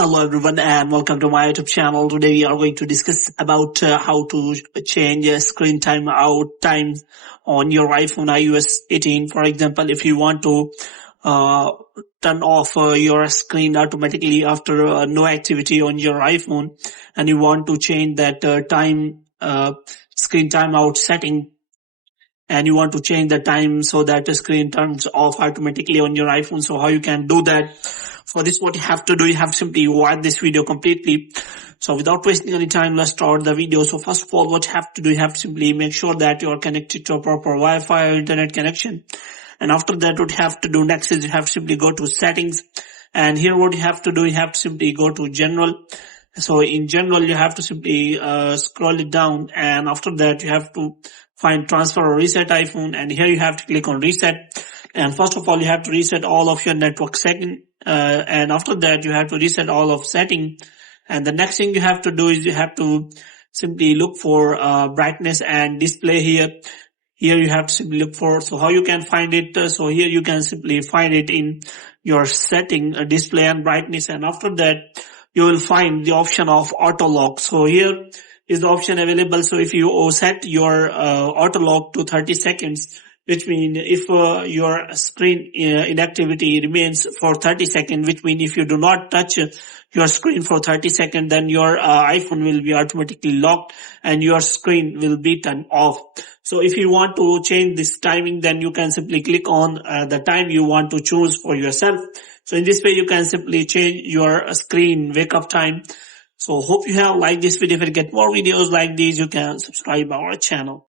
Hello everyone and welcome to my YouTube channel. Today we are going to discuss about how to change screen time out times on your iPhone iOS 18. For example, if you want to uh, turn off your screen automatically after no activity on your iPhone, and you want to change that screen timeout setting, and you want to change the time so that the screen turns off automatically on your iPhone. So how you can do that? For this, what you have to do, you have to simply watch this video completely. So without wasting any time, let's start the video. So first of all, what you have to do, you have to simply make sure that you are connected to a proper Wi-Fi or internet connection. And after that, what you have to do next is you have to simply go to settings. And here what you have to do, you have to simply go to general. So in general, you have to simply scroll it down, and after that you have to find transfer or reset iPhone, and here you have to click on reset. And first of all, you have to reset all of your network setting, and after that you have to reset all of setting. And the next thing you have to do is you have to simply look for brightness and display here. Here you have to simply look for, so how you can find it, so here you can simply find it in your setting, display and brightness, and after that you will find the option of auto lock. So here is the option available. So if you set your auto lock to 30 seconds, which means if your screen inactivity remains for 30 seconds, which means if you do not touch your screen for 30 seconds, then your iPhone will be automatically locked and your screen will be turned off. So if you want to change this timing, then you can simply click on the time you want to choose for yourself. So in this way, you can simply change your screen wake up time. So hope you have liked this video. If you get more videos like these, you can subscribe our channel.